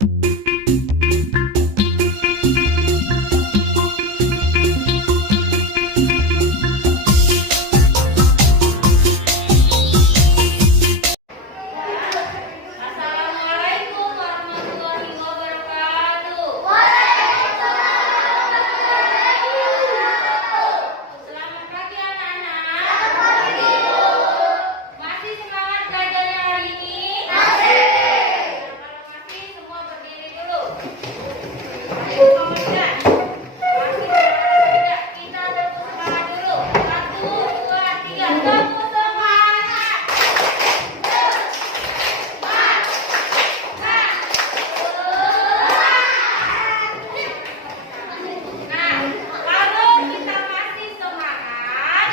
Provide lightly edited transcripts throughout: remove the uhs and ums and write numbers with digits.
Assalamualaikum warahmatullahi wabarakatuh. Selamat pagi anak-anak. Masih semangat belajarnya hari ini? Masih. Kalau masih, semua berdiri dulu. Ayo kemudian. Masih tidak, kita tepuk semangat dulu. 1, 2, 3, tepuk semangat. Nah, kalau kita masih semangat,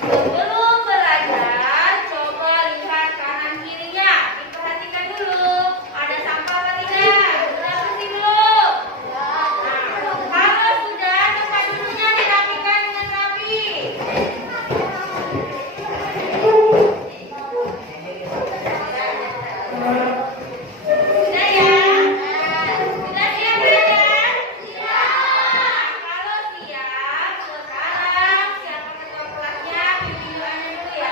sebelum belajar, coba lihat kanan kirinya. Diperhatikan dulu, ada sampah apa tidak? Sudah bersih belum? Nah, kalau sudah, tempat duduknya dirapikan dengan rapi. Sudah ya? Sudah siap belajar? Kalau siap, sekarang siapa ketua kelasnya? Pimpin dulu ya.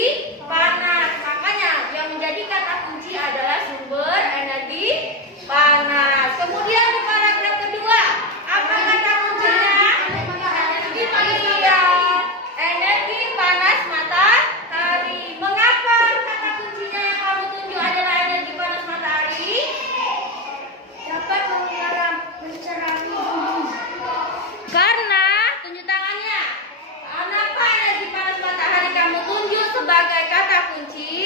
energi panas. Makanya yang menjadi kata kunci adalah sumber energi panas. Kemudian di paragraf kedua, apa kata kuncinya? Iya, energi panas matahari. Mengapa kata kuncinya yang kamu tunjuk adalah energi panas matahari? Dapat mencerahkan bumi. Karena tunjuk tangannya. Kenapa energi panas matahari kamu tunjuk sebagai kata kunci?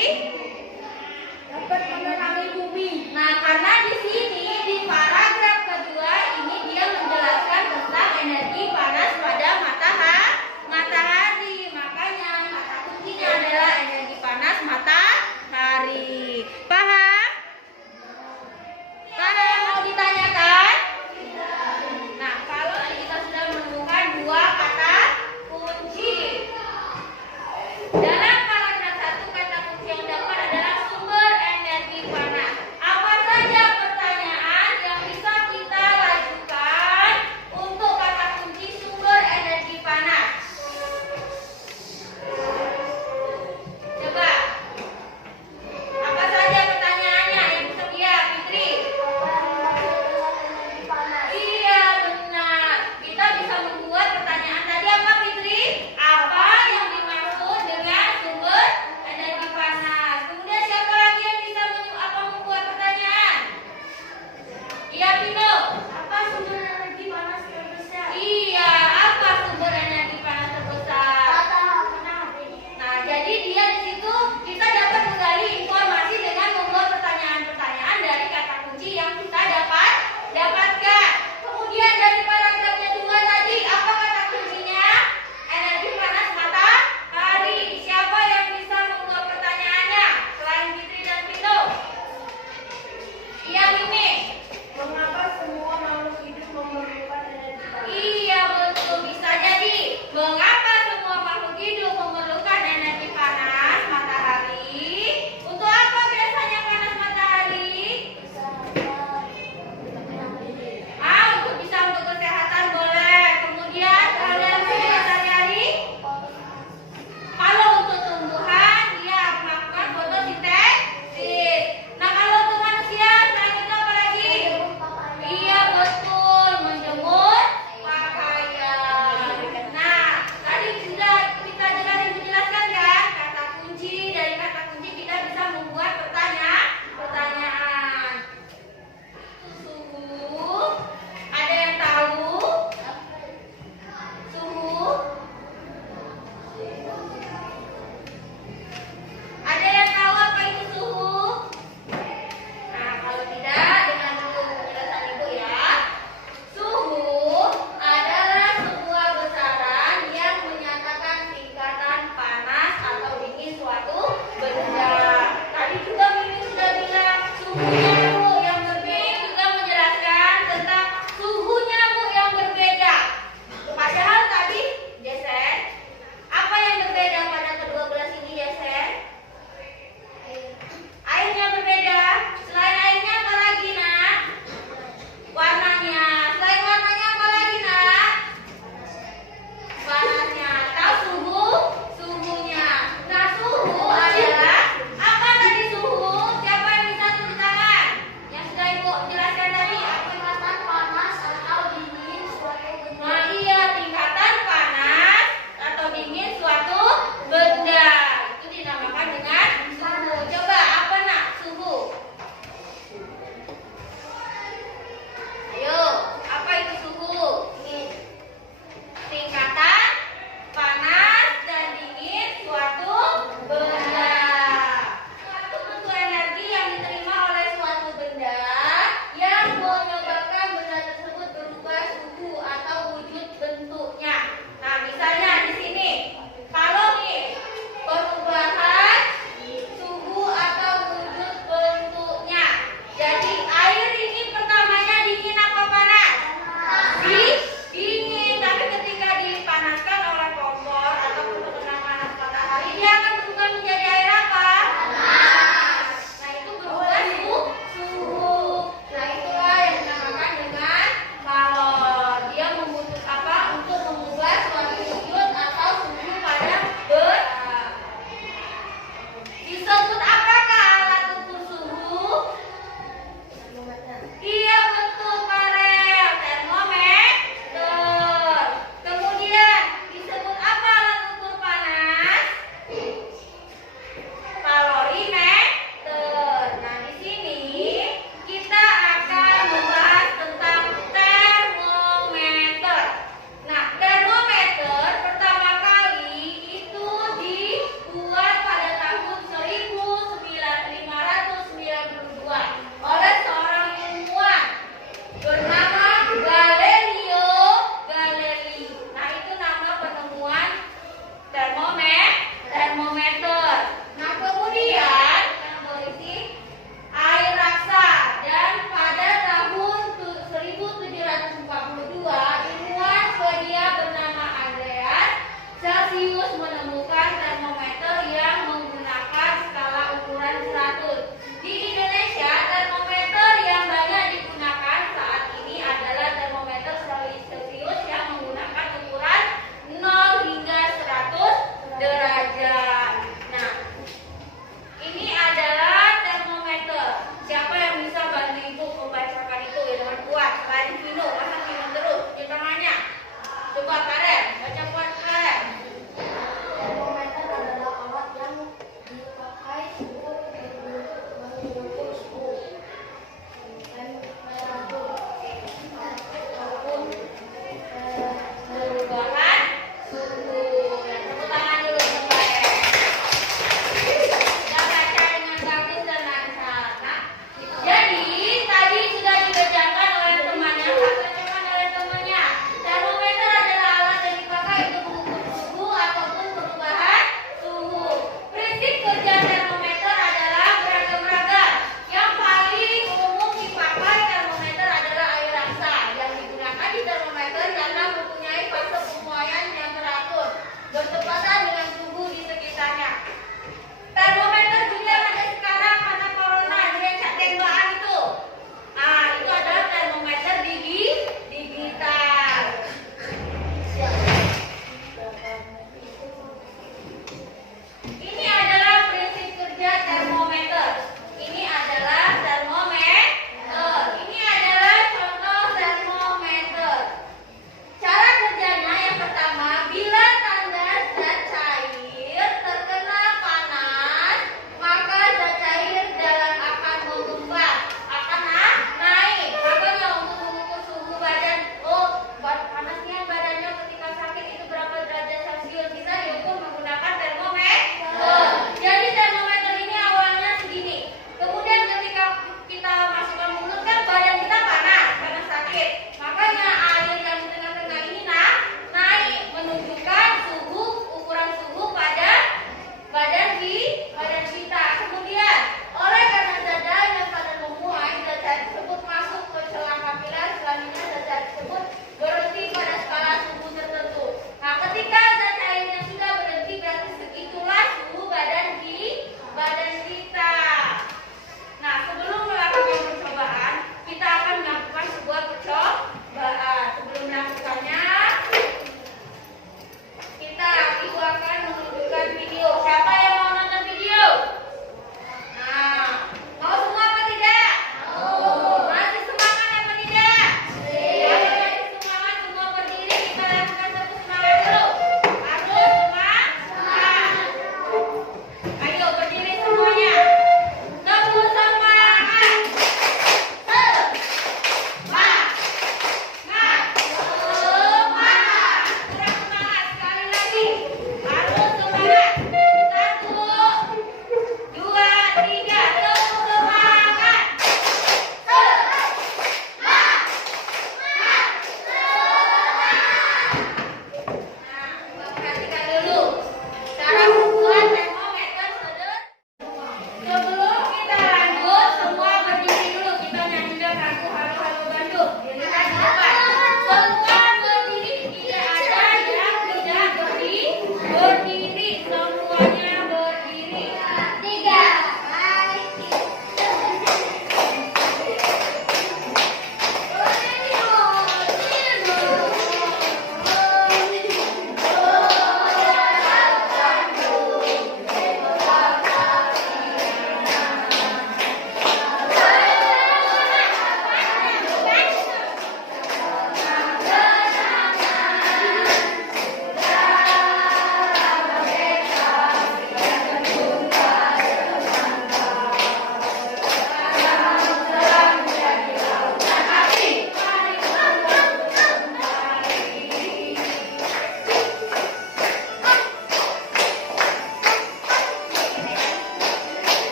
Dapat menerangi bumi. Nah, karena di sini di paragraf kedua ini dia menjelaskan tentang energi panas pada matahari. Makanya kata kuncinya adalah energi panas matahari. Paham? Paham? Mau ditanyakan? Nah, kalau kita sudah menemukan dua kata kunci. Dalam paragraf 1 kata kunci yang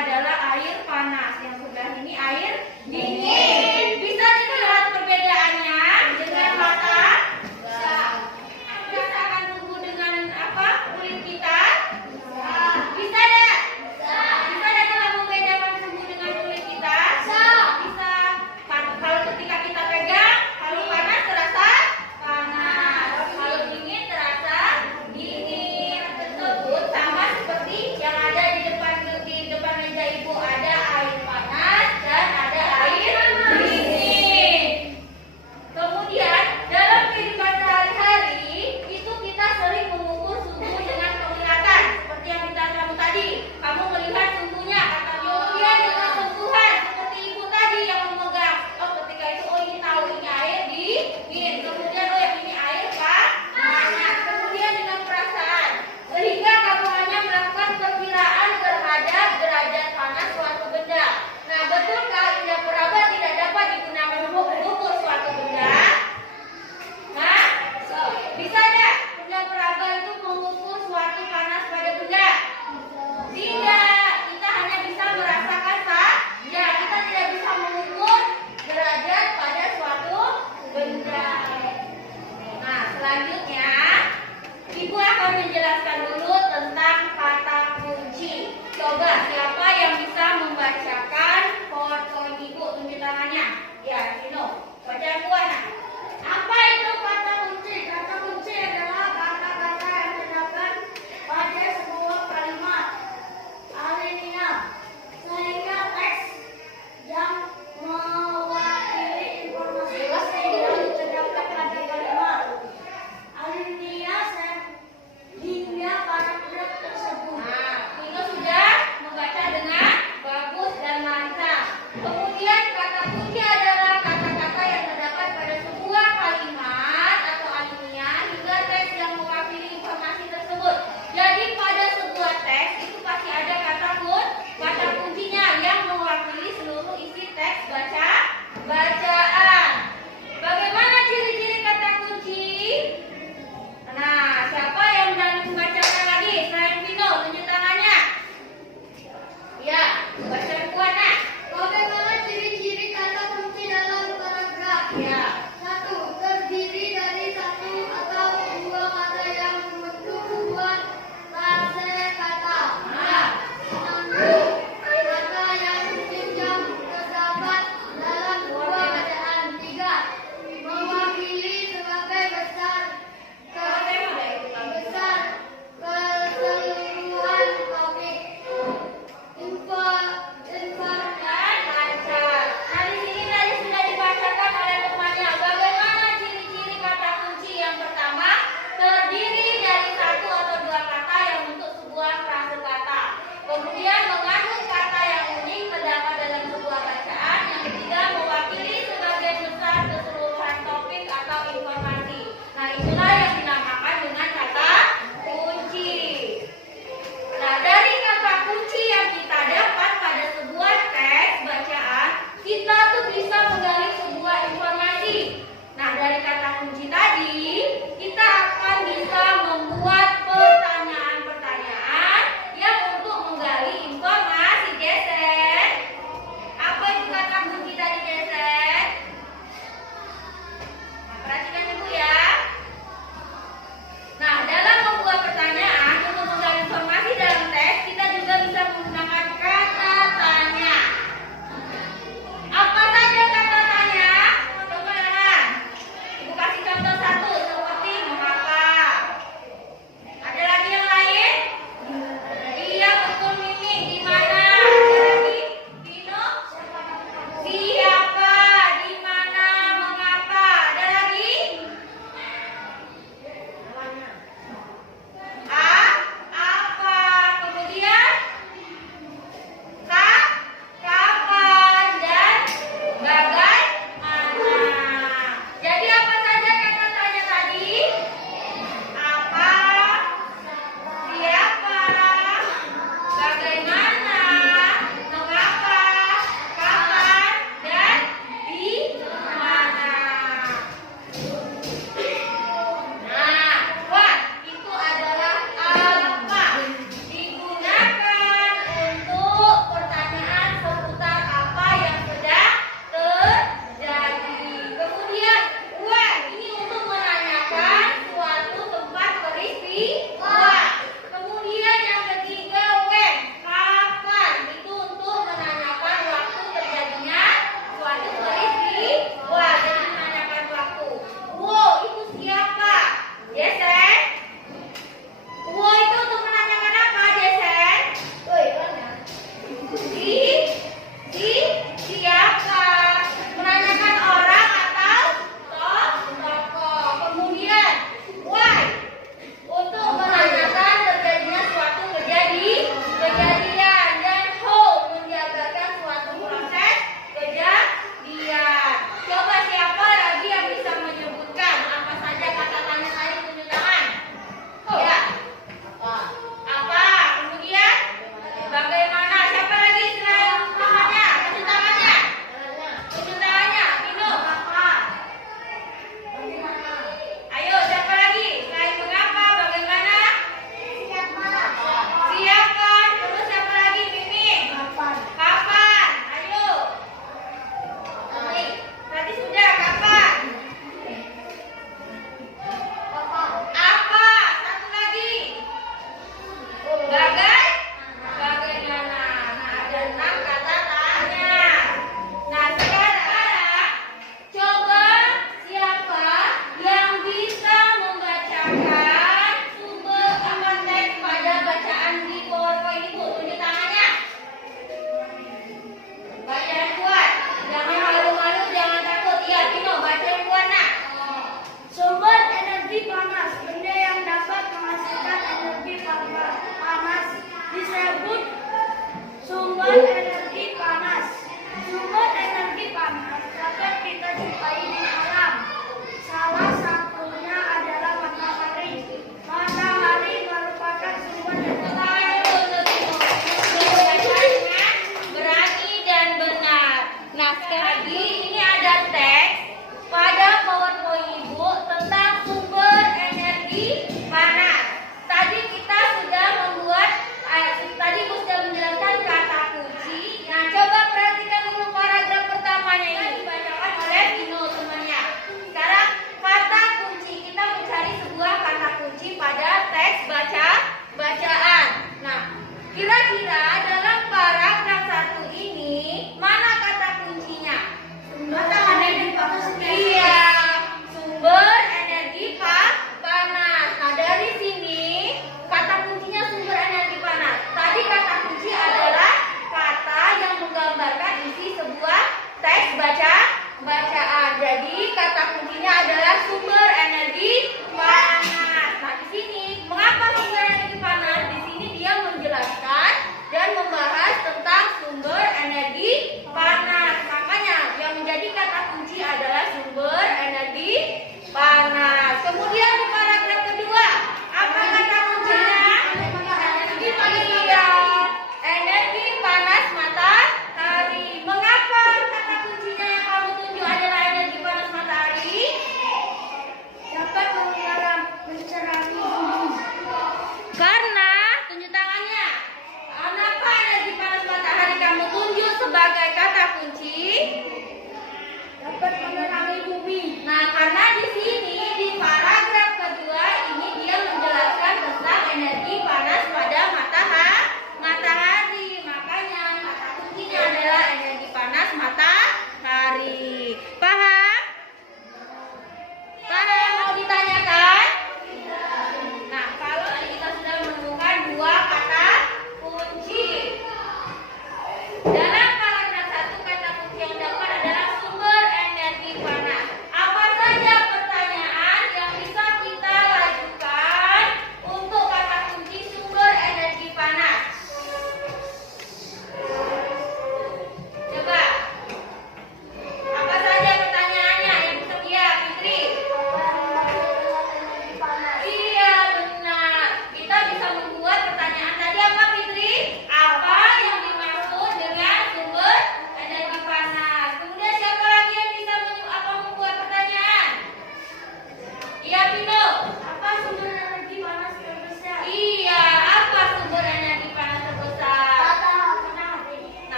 adalah air panas, yang sebelah ini air dingin. Bisa dilihat perbedaannya dengan mata? Merasakan tubuh dengan apa? Kulit kita? Bisa enggak? Bisa enggak kalau membedakan tubuh dengan kulit kita? Bisa. Kalau ketika kita pegang, kalau panas terasa panas, kalau dingin terasa dingin. Tersebut sama seperti yang ada di depan meja ibu, ada air panas dan ada air dingin. Kemudian dalam kehidupan sehari-hari itu kita sering mengukur suhu dengan penglihatan, seperti yang kita tahu tadi. Kamu melihat suhunya, kemudian dengan sentuhan seperti ibu tadi yang memegang. Oh, ketika itu oh ini tahu ini air dingin. Kemudian oh yang ini air panas. Kemudian dengan perasaan, sehingga kamu hanya melakukan perkiraan terhadap derajat panas suatu benda. Nah, betulkah indera peraba tidak dapat digunakan untuk mengukur suatu benda? Hah? Bisa enggak indera peraba itu mengukur suatu panas pada benda? Tidak. Kita hanya bisa merasakan saja. Kita tidak bisa mengukur derajat pada suatu benda. Nah, selanjutnya Ibu akan menjelaskan dulu tentang kata kunci. Coba siapa yang bisa membacakan PowerPoint Ibu? Tunjuk tangannya. Ya, Sino. Baca yang kuat. Nah. Apa itu kata kunci? Kata kunci adalah kata-kata yang terdapat pada sebuah kalimat alinea, sehingga teks yang mewakili informasi yang terdapat pada kalimat alinea sehingga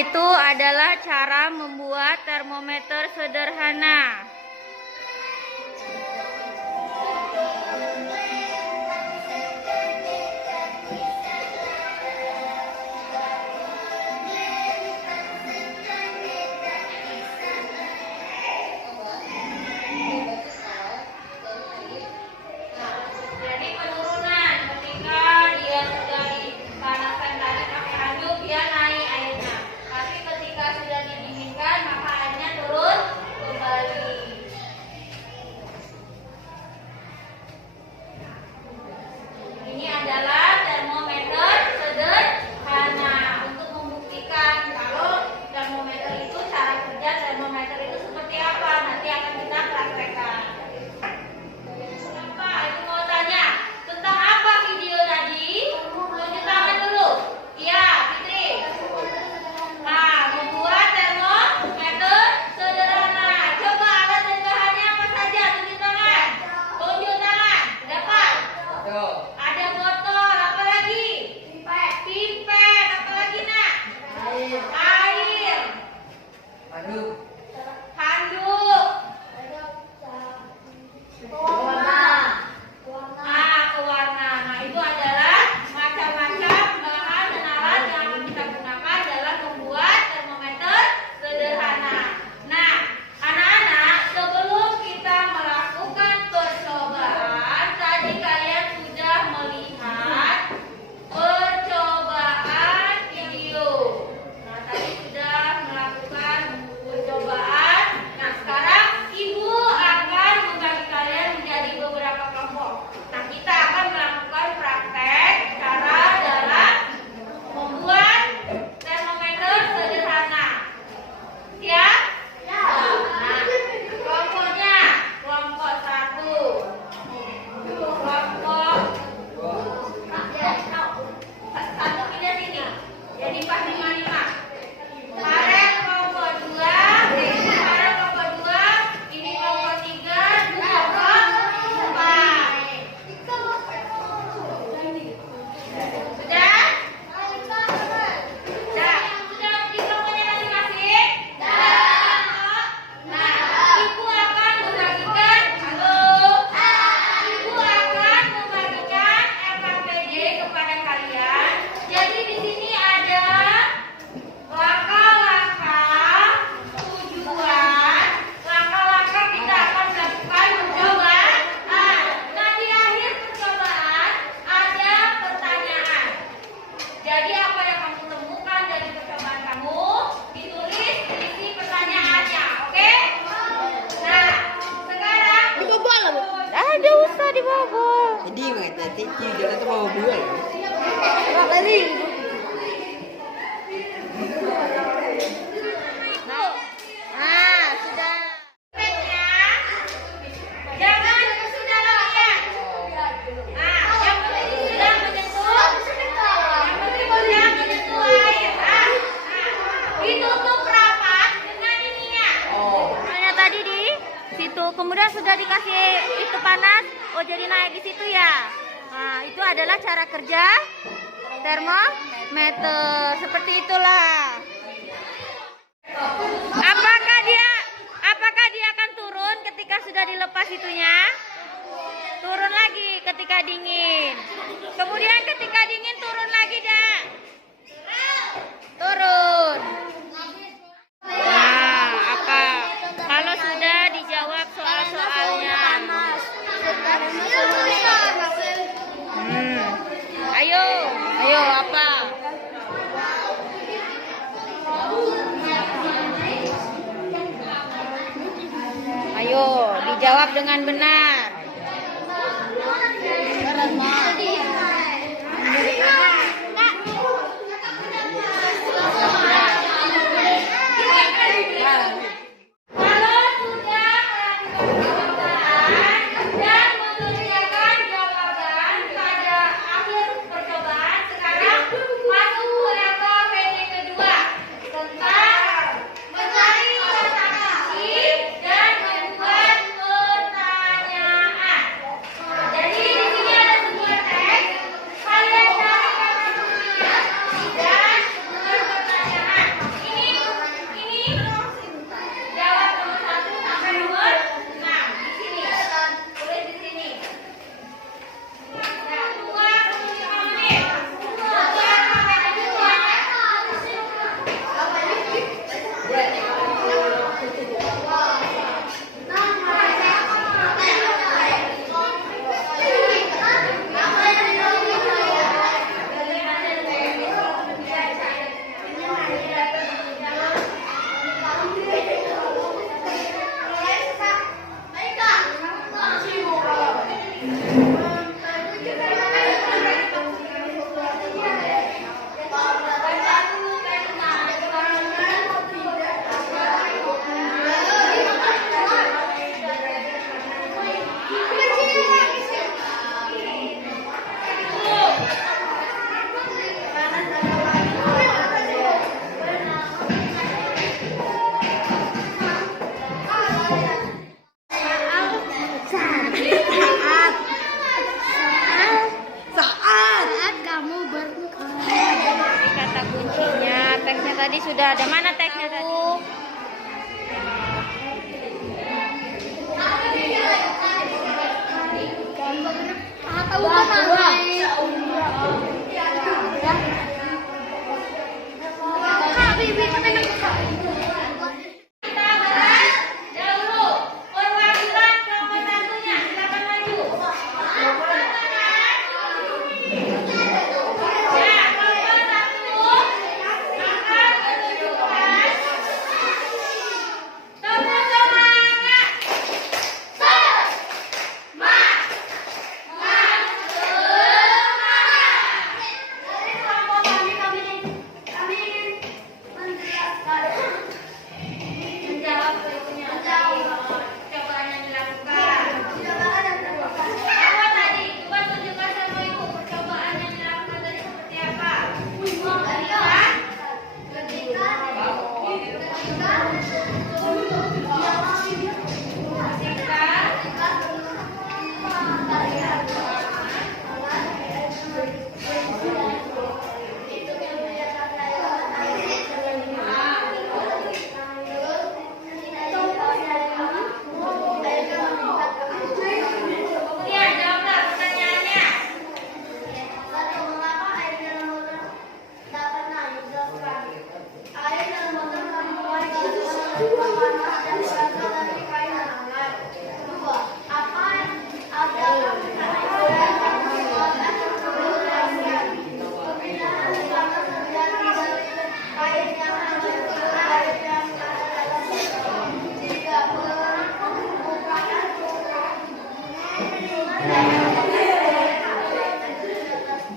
Itu adalah cara membuat termometer sederhana. Jadi penurunan ketika dia sudah dipanaskan tadi pakai handuk, dia naik airnya. Tapi ketika sudah didinginkan, maka airnya turun kembali. Ini adalah termometer sederhana untuk membuktikan kalau termometer itu cara kerja termometer itu seperti apa. Nanti akan kita praktekkan. Kenapa? Itu mau tanya tentang apa video tadi? Tunjuk tangan dulu. Iya, Fitri. Nah, membuat termometer sederhana. Coba alat dan bahannya apa saja? Tunjuk tangan. Tunjuk tangan. Dapat? Ada botol. Apa lagi? Pipet. Apa lagi, Nak? Air. Handuk. Pewarna. Nah, itu adalah macam-macam bahan dan alat yang akan kita gunakan dalam membuat termometer sederhana. Nah, anak-anak, sebelum kita melakukan percobaan, tadi kalian sudah melihat percobaan video. Nah, tadi sudah melakukan percobaan. Nah, sekarang Ibu akan membagi kalian menjadi beberapa kelompok. Nah, kita akan melakukan praktek cara dalam membuat termometer sederhana. Siap? Nah, kelompoknya kelompok 1, kelompok 1 pindah sini. Jadi pas 5-5. Kemarin kelompok 2, sekarang kelompok 2, ini kelompok 3, kelompok 4. Sudah? Sudah di kelompoknya masing-masing? Nah, Ibu akan membagikan Ibu akan membagikan LKPD kepada kalian. Jadi di sini ada langkah-langkah tujuan, langkah-langkah kita akan melakukan percobaan. Nah, di akhir percobaan ada pertanyaan. Jadi apa yang kamu temukan dari percobaan kamu ditulis isi pertanyaannya, oke? Nah, sekarang Ada usah dibawa. Jadi mereka tiki kita tuh bawa buah. Tadi. Nah, sudah. Jangan sudah lihat. Nah, yang penting sudah menyentuh. Yang penting sudah menyentuh air. Ditutup rapat dengan ininya. Hanya tadi di situ, kemudian sudah dikasih itu panas. Oh, jadi naik di situ ya. Nah, itu adalah cara kerja termometer. Seperti itulah. Apakah dia akan turun ketika sudah dilepas itunya? Turun lagi ketika dingin. Kemudian ketika dingin turun lagi, dah. Turun. Nah, apa? Kalau sudah dijawab soal-soalnya. Ayo apa? Ayo, dijawab dengan benar. Kalau sudah melakukan percobaan dan mengerjakan jawaban pada akhir percobaan, sekarang masuk ke LKPD kedua tentang mencari kata kunci dan membuat pertanyaan. tadi sudah ada. Mana teksnya tadi? Kita bahas dahulu perwakilan kelompok satunya. Silakan maju. Ya, kelompok satu akan menunjukkan tepuk semangat. Menjawab berikutnya tadi. Percobaan yang dilakukan. Apa tadi? Coba tunjukkan sama ibu percobaan yang dilakukan tadi seperti apa? Kemudian jawablah pertanyaannya.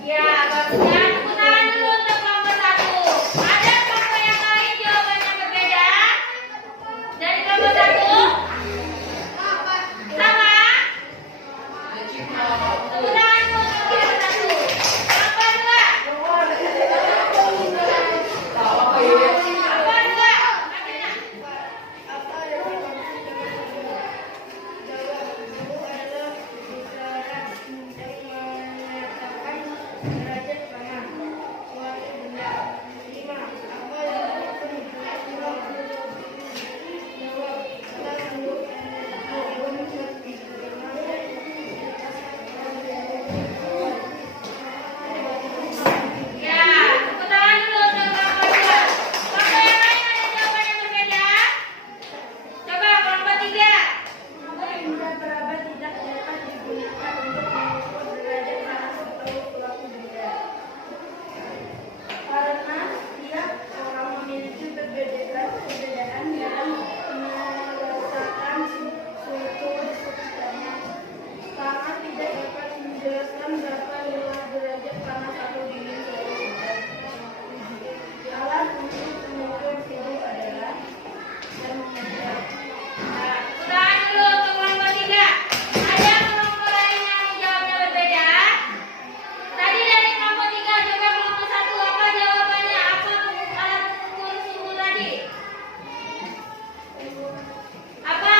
Ya, bagusnya tepuk tangan dulu untuk kelompok satu. Ada kelompok yang lain jawabannya berbeda? Dari kelompok satu? Sama? Tepuk tangan dulu untuk kelompok satu. Kelompok dua? Kelompok dua? Bagaimana? Ya, tepuk tangan dulu untuk kelompok dua. Kelompok yang lain ada jawaban yang berbeda? Coba kelompok tiga. Karena setiap orang memiliki perbedaan dalam merasakan suatu sekitarnya. Sangat tidak dapat menjelaskan berapa nilai derajat panas atau dingin suatu benda. Alat untuk mengukur suhu adalah termometer. Nah, tepuk tangan dulu untuk kelompok tiga. Ada kelompok lain yang jawabnya berbeda? Tadi dari kelompok tiga, coba kelompok satu apa jawabannya? Apa alat mengukur suhu tadi? Apa?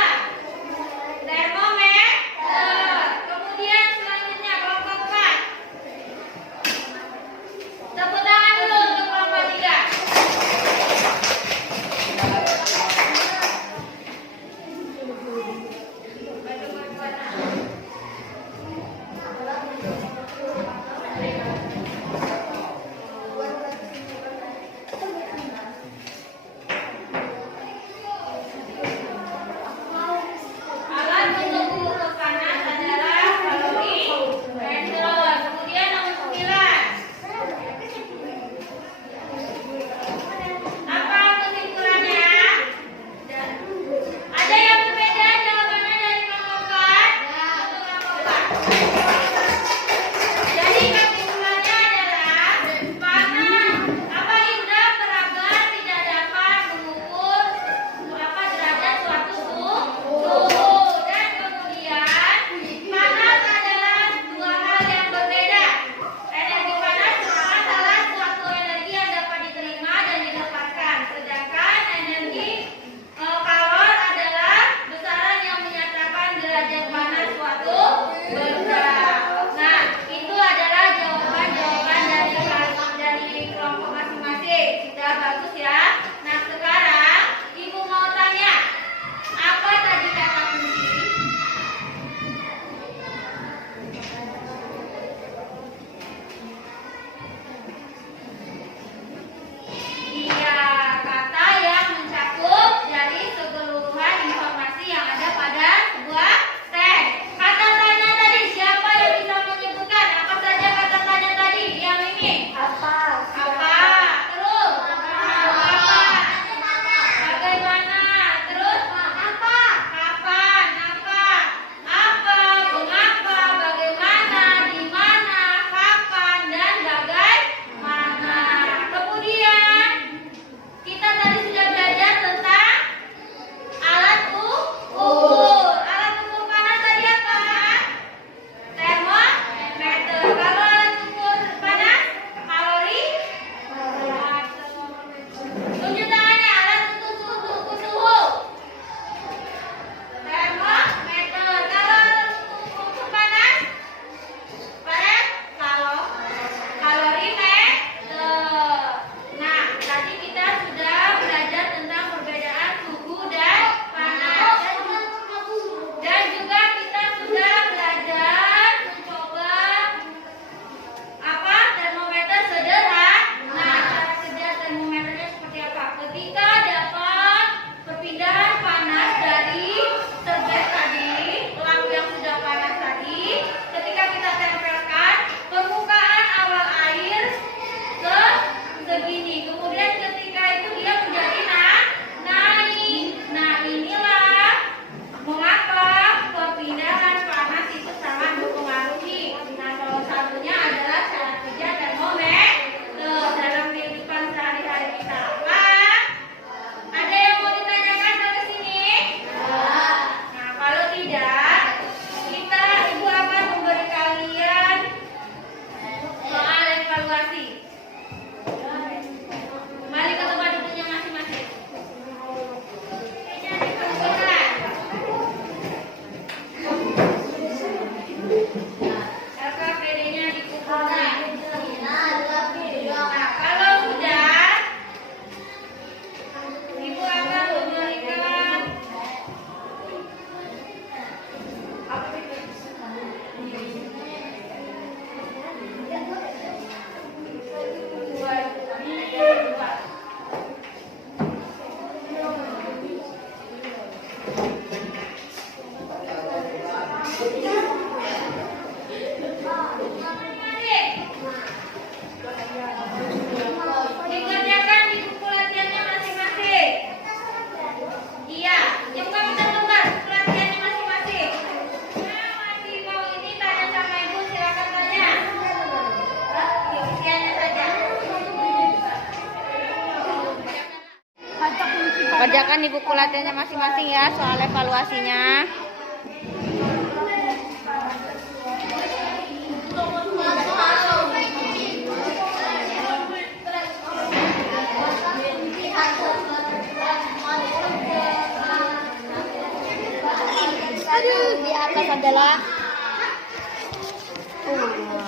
Termometer. Kemudian selanjutnya kelompok 4. masing-masing. Dikerjakan di buku latihannya masing-masing. Iya, coba kita lembar buku latihannya masing-masing. Nah, masih mau ini tanya sama ibu, silakan tanya. Isiannya saja. Kerjakan di buku latihannya masing-masing ya soal evaluasinya. Di atas adalah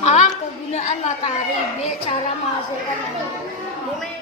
A. Kegunaan matahari. B. Cara menghasilkan energi.